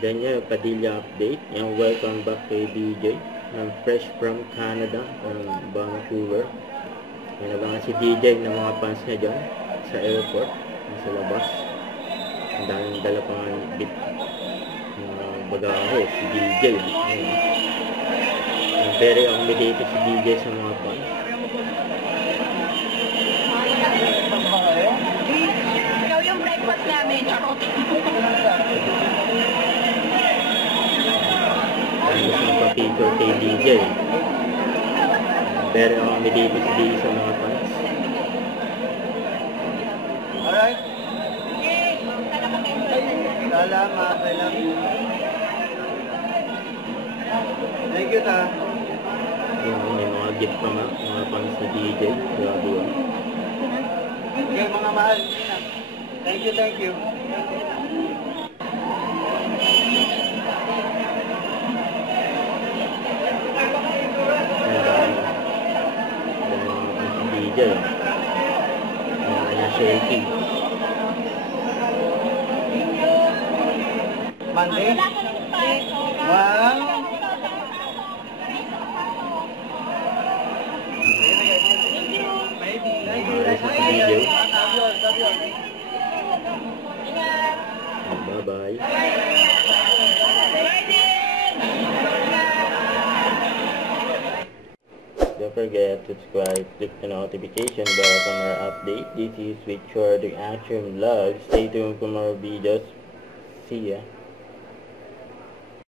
Daniel Padilla update. Yung welcome back kay DJ. Fresh from Canada, Vancouver. Yan abangan si DJ ng mga fans niya dyan sa airport, sa labas. Ang daming dala pa nga bit bagahe, si DJ. Very accommodated si DJ sa mga fans. Ikaw yung breakfast namin. Gusto magpa-picture kay DJ. Very accommodated si DJ sa mga fans. Alright. Salamat. Thank you, ta. May mga gift pa nga, mga fans ni DJ. Grabe yun. Okay, mga mahal. Thank you. DJ. Ayan, selfie. Monday? Wow! Bye-bye. Don't forget to subscribe, click the notification bell for more update. This is with Short Action Vlog. Stay tuned for more videos. See ya.